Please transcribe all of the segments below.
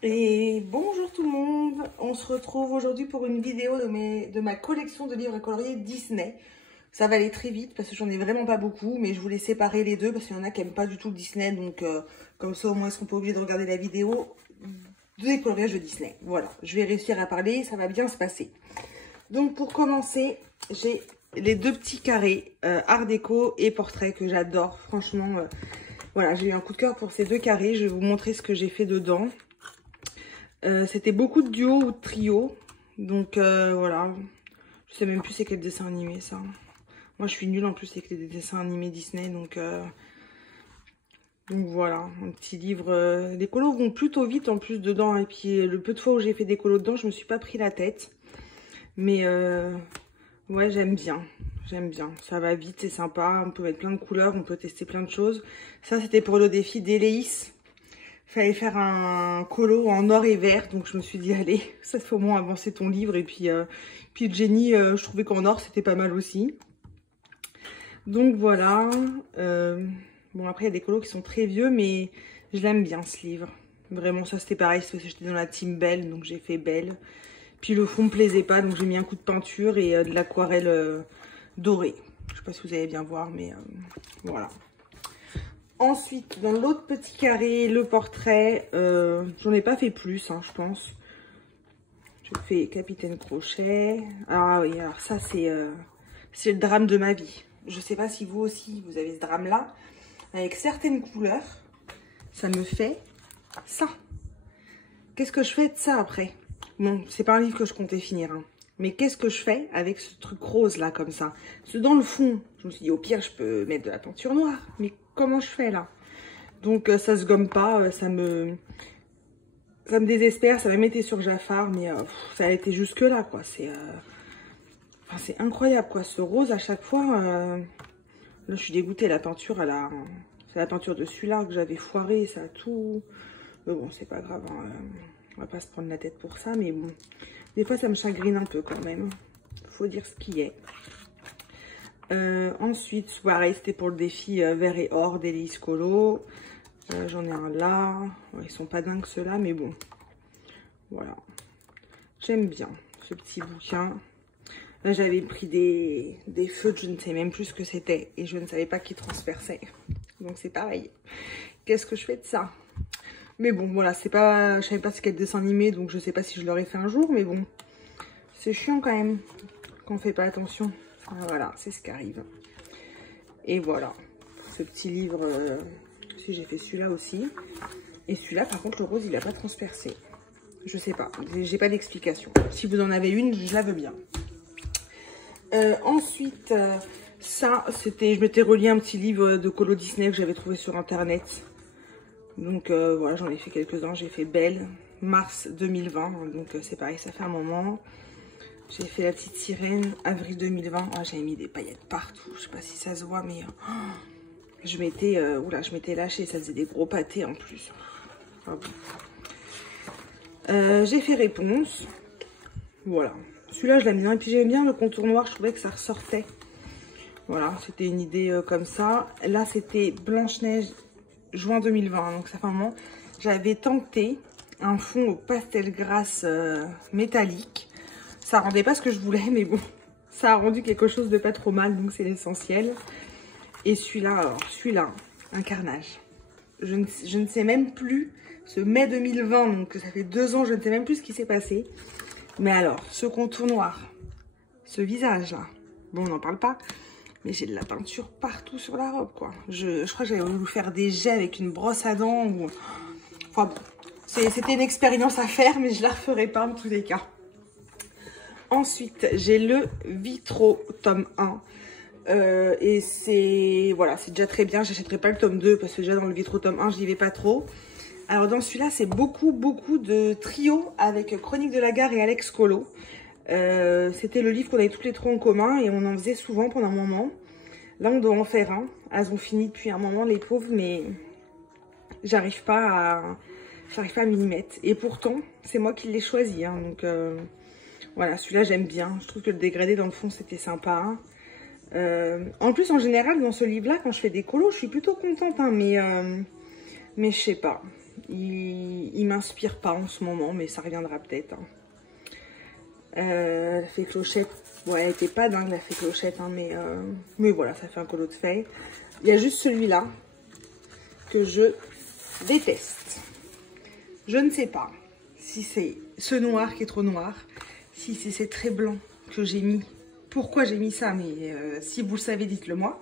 Et bonjour tout le monde, on se retrouve aujourd'hui pour une vidéo de ma collection de livres à colorier Disney. Ça va aller très vite parce que j'en ai vraiment pas beaucoup, mais je voulais séparer les deux parce qu'il y en a qui n'aiment pas du tout le Disney, donc comme ça au moins ils seront pas obligés de regarder la vidéo des coloriages de Disney. Voilà, je vais réussir à parler, ça va bien se passer. Donc pour commencer, j'ai les deux petits carrés art déco et portrait que j'adore, franchement. Voilà, j'ai eu un coup de cœur pour ces deux carrés, je vais vous montrer ce que j'ai fait dedans. C'était beaucoup de duos ou de trios. Donc voilà. Je sais même plus c'est quel dessin animé ça. Moi je suis nulle en plus avec les dessins animés Disney. Donc voilà. Un petit livre. Les colos vont plutôt vite en plus dedans. Et puis le peu de fois où j'ai fait des colos dedans, je me suis pas pris la tête. Mais ouais, j'aime bien. J'aime bien. Ça va vite, c'est sympa. On peut mettre plein de couleurs, on peut tester plein de choses. Ça c'était pour le défi d'Éléis. Fallait faire un colo en or et vert, donc je me suis dit allez, ça te fait au moins avancer ton livre. Et puis Jenny, je trouvais qu'en or c'était pas mal aussi. Donc voilà. Bon après il y a des colos qui sont très vieux, mais je l'aime bien ce livre. Vraiment ça c'était pareil, parce que j'étais dans la team Belle, donc j'ai fait Belle. Puis le fond me plaisait pas, donc j'ai mis un coup de peinture et de l'aquarelle dorée. Je sais pas si vous allez bien voir, mais voilà. Ensuite, dans l'autre petit carré, le portrait, j'en ai pas fait plus, hein, je pense. Je fais Capitaine Crochet. Ah oui, alors ça, c'est le drame de ma vie. Je sais pas si vous aussi, vous avez ce drame-là. Avec certaines couleurs, ça me fait ça. Qu'est-ce que je fais de ça après? Bon, c'est pas un livre que je comptais finir, hein. Mais qu'est-ce que je fais avec ce truc rose là, comme ça? Parce que dans le fond, je me suis dit, au pire, je peux mettre de la peinture noire. Mais comment je fais là? Donc ça se gomme pas, ça me désespère. Ça m'a été sur Jafar, mais ça a été jusque là quoi. C'est incroyable quoi, ce rose à chaque fois. Là je suis dégoûtée, la peinture c'est la peinture de celui-là que j'avais foiré, ça a tout. Mais bon c'est pas grave, hein. On va pas se prendre la tête pour ça, mais bon, des fois ça me chagrine un peu quand même. Faut dire ce qui est. Ensuite, pareil, c'était pour le défi vert et or d'Éléis Colo. J'en ai un là. Ouais, ils sont pas dingues ceux-là, mais bon. Voilà. J'aime bien ce petit bouquin. Là, j'avais pris des feutres, je ne sais même plus ce que c'était. Et je ne savais pas qu'ils transperçaient. Donc, c'est pareil. Qu'est-ce que je fais de ça? Mais bon, voilà, c'est pas... Je savais pas c'est quel dessin animé, donc je sais pas si je l'aurais fait un jour. Mais bon, c'est chiant quand même qu'on fait pas attention. Voilà, c'est ce qui arrive. Et voilà, ce petit livre, si j'ai fait celui-là aussi. Et celui-là, par contre, le rose, il n'a pas transpercé. Je sais pas, j'ai pas d'explication. Si vous en avez une, je la veux bien. Ensuite, ça, c'était, je m'étais relié un petit livre de colo Disney que j'avais trouvé sur internet. Donc voilà, j'en ai fait quelques-uns. J'ai fait Belle, mars 2020. Donc c'est pareil, ça fait un moment. J'ai fait la petite sirène, avril 2020. Oh, j'avais mis des paillettes partout. Je sais pas si ça se voit, mais je m'étais lâchée. Ça faisait des gros pâtés en plus. Ah bon. J'ai fait Réponse. Voilà. Celui-là, je l'aime bien. Et puis j'aime bien le contour noir. Je trouvais que ça ressortait. Voilà, c'était une idée comme ça. Là, c'était Blanche-Neige, juin 2020. Donc ça fait un moment. J'avais tenté un fond au pastel grasse métallique. Ça rendait pas ce que je voulais, mais bon, ça a rendu quelque chose de pas trop mal, donc c'est l'essentiel. Et celui-là, alors, celui-là, un carnage. Je ne sais même plus, ce mai 2020, donc ça fait 2 ans, je ne sais même plus ce qui s'est passé. Mais alors, ce contour noir, ce visage-là, bon, on n'en parle pas, mais j'ai de la peinture partout sur la robe, quoi. Je crois que j'avais voulu faire des jets avec une brosse à dents, ou... Enfin bon, c'était une expérience à faire, mais je la referai pas en tous les cas. Ensuite, j'ai le Vitro tome 1. Et c'est voilà, c'est déjà très bien. J'achèterai pas le tome 2 parce que déjà dans le Vitro tome 1, je n'y vais pas trop. Alors dans celui-là, c'est beaucoup de trios avec Chronique de la Gare et Alex Colo. C'était le livre qu'on avait toutes les trois en commun et on en faisait souvent pendant un moment. Là, on doit en faire un. Elles ont fini depuis un moment, les pauvres, mais j'arrive pas à m'y mettre. Et pourtant, c'est moi qui l'ai choisi, hein, donc... Voilà, celui-là j'aime bien. Je trouve que le dégradé dans le fond c'était sympa. En plus, en général, dans ce livre-là, quand je fais des colos, je suis plutôt contente. Hein, mais je sais pas. Il il m'inspire pas en ce moment, mais ça reviendra peut-être. Hein. La fée clochette, ouais, elle était pas dingue la fée clochette, hein, mais voilà, ça fait un colo de fée. Il y a juste celui-là que je déteste. Je ne sais pas si c'est ce noir qui est trop noir, si c'est ces traits blancs que j'ai mis. Pourquoi j'ai mis ça, mais si vous le savez, dites-le moi.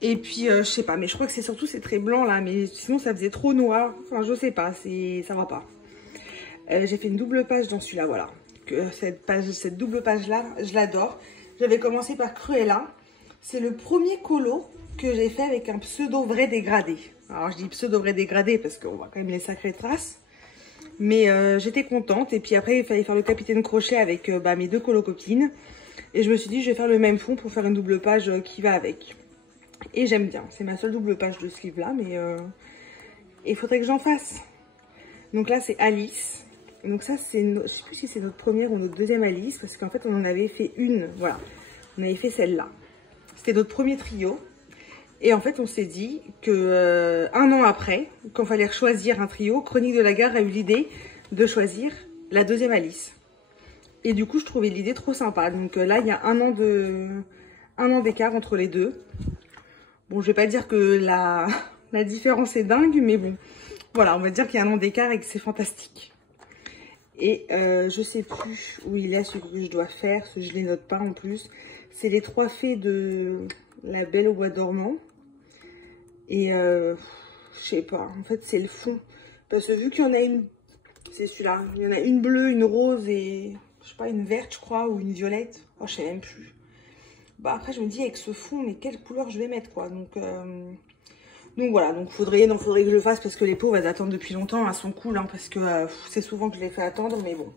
Et puis, je sais pas, mais je crois que c'est surtout ces traits blancs là, mais sinon ça faisait trop noir. Enfin, je sais pas, ça va pas. J'ai fait une double page dans celui-là, voilà. Cette double page là, je l'adore. J'avais commencé par Cruella. C'est le premier colo que j'ai fait avec un pseudo vrai dégradé. Alors je dis pseudo vrai dégradé parce qu'on voit quand même les sacrées traces. Mais j'étais contente. Et puis après, il fallait faire le capitaine crochet avec mes 2 colo-copines. Et je me suis dit, je vais faire le même fond pour faire une double page qui va avec. Et j'aime bien. C'est ma seule double page de ce livre-là. Mais il faudrait que j'en fasse. Donc là, c'est Alice. Donc ça, c'est, je sais plus si c'est notre première ou notre deuxième Alice. Parce qu'en fait, on en avait fait une. Voilà. On avait fait celle-là. C'était notre premier trio. Et en fait, on s'est dit que 1 an après, quand il fallait choisir un trio, Chronique de la Gare a eu l'idée de choisir la deuxième Alice. Et du coup, je trouvais l'idée trop sympa. Donc là, il y a 1 an d'écart entre les deux. Bon, je vais pas dire que la différence est dingue, mais bon, voilà, on va dire qu'il y a 1 an d'écart et que c'est fantastique. Et je sais plus où il est celui que je dois faire, parce que je les note pas en plus. C'est les 3 fées de La Belle au Bois dormant. Et je sais pas, en fait c'est le fond. Parce que vu qu'il y en a une, c'est celui-là. Il y en a une bleue, une rose et je sais pas, une verte je crois, ou une violette. Oh, je sais même plus. Bah après je me dis avec ce fond, mais quelle couleur je vais mettre quoi. Donc voilà, donc faudrait que je le fasse parce que les pauvres elles attendent depuis longtemps, elles sont cool hein, parce que c'est souvent que je les fais attendre, mais bon.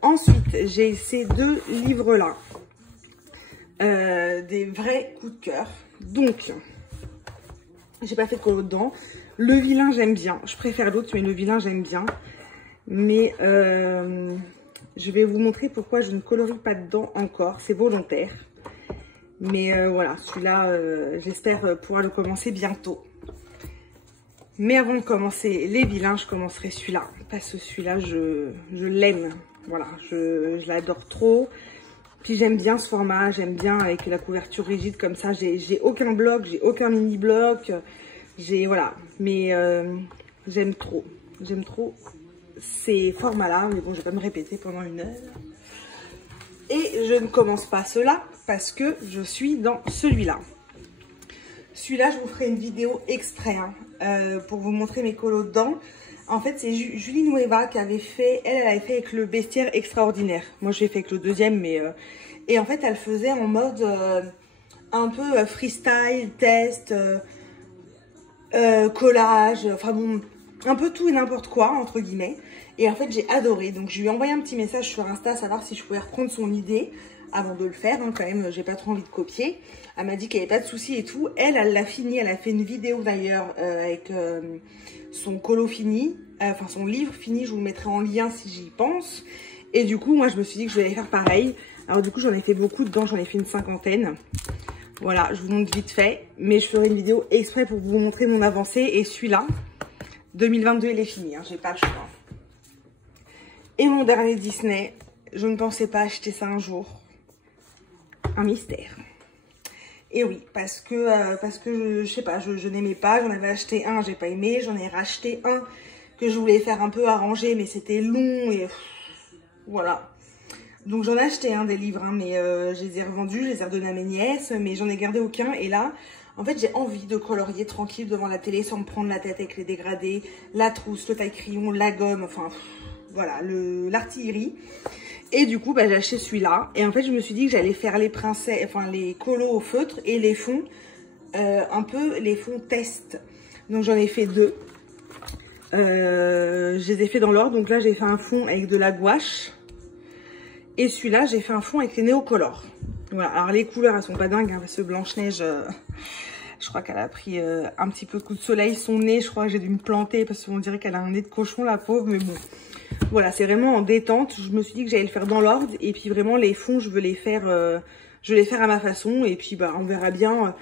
Ensuite, j'ai ces 2 livres-là. Des vrais coups de cœur. Donc, j'ai pas fait de colo dedans. Le vilain, j'aime bien. Je préfère l'autre, mais le vilain, j'aime bien. Mais je vais vous montrer pourquoi je ne colorie pas dedans encore. C'est volontaire. Mais voilà, celui-là, j'espère pouvoir le commencer bientôt. Mais avant de commencer les vilains, je commencerai celui-là. Parce que celui-là, je l'aime. Voilà, je l'adore trop. Puis j'aime bien ce format, j'aime bien avec la couverture rigide comme ça. J'ai aucun bloc, j'ai aucun mini bloc. Voilà, mais j'aime trop ces formats-là. Mais bon, je vais pas me répéter pendant 1 heure. Et je ne commence pas cela parce que je suis dans celui-là. Celui-là, je vous ferai une vidéo exprès hein, pour vous montrer mes colos dedans. En fait, c'est Julie Nueva qui avait fait, elle avait fait avec le bestiaire extraordinaire. Moi, je l'ai fait avec le deuxième, mais... et en fait, elle faisait en mode un peu freestyle, test, collage, enfin bon, un peu tout et n'importe quoi, entre guillemets. Et en fait, j'ai adoré. Donc, je lui ai envoyé un petit message sur Insta, à savoir si je pouvais reprendre son idée avant de le faire. Hein, quand même, j'ai pas trop envie de copier. Elle m'a dit qu'il n'y avait pas de souci et tout. Elle l'a fini. Elle a fait une vidéo d'ailleurs avec son colo fini, enfin son livre fini. Je vous le mettrai en lien si j'y pense. Et du coup, moi, je me suis dit que je vais faire pareil. Alors du coup, j'en ai fait beaucoup dedans. J'en ai fait une 50aine. Voilà, je vous montre vite fait. Mais je ferai une vidéo exprès pour vous montrer mon avancée. Et celui-là, 2022, il est fini. Hein, j'ai pas le choix. Et mon dernier Disney, je ne pensais pas acheter ça un jour. Un mystère. Et oui, parce que je sais pas, je n'aimais pas. J'en avais acheté un, j'ai pas aimé. J'en ai racheté un que je voulais faire un peu arranger, mais c'était long et voilà. Donc j'en ai acheté un des livres, hein, mais je les ai revendus, je les ai redonnés à mes nièces, mais j'en ai gardé aucun. Et là, en fait, j'ai envie de colorier tranquille devant la télé sans me prendre la tête avec les dégradés, la trousse, le taille-crayon, la gomme, enfin voilà, l'artillerie. Et du coup, bah, j'ai acheté celui-là. Et en fait, je me suis dit que j'allais faire les princesses, enfin les colos au feutre et les fonds, un peu les fonds test. Donc j'en ai fait 2. Je les ai fait dans l'ordre. Donc là, j'ai fait un fond avec de la gouache. Et celui-là, j'ai fait un fond avec les néocolores. Voilà. Alors les couleurs, elles sont pas dingues. Hein, parce que Blanche-Neige, je crois qu'elle a pris un petit peu de coup de soleil. Son nez, je crois que j'ai dû me planter parce qu'on dirait qu'elle a un nez de cochon, la pauvre. Mais bon. Voilà, c'est vraiment en détente. Je me suis dit que j'allais le faire dans l'ordre. Et puis vraiment, les fonds, je veux les faire à ma façon. Et puis, bah, on verra bien.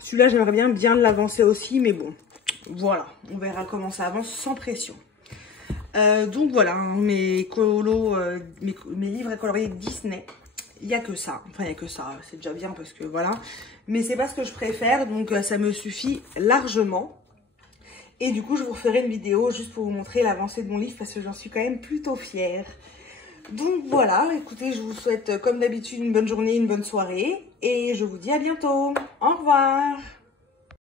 Celui-là, j'aimerais bien l'avancer aussi. Mais bon, voilà, on verra comment ça avance sans pression. Donc voilà, hein, mes colos, mes livres à colorier Disney. Il n'y a que ça, enfin il n'y a que ça, c'est déjà bien parce que voilà. Mais c'est pas ce que je préfère, donc ça me suffit largement. Et du coup, je vous referai une vidéo juste pour vous montrer l'avancée de mon livre parce que j'en suis quand même plutôt fière. Donc voilà, écoutez, je vous souhaite comme d'habitude une bonne journée, une bonne soirée. Et je vous dis à bientôt. Au revoir.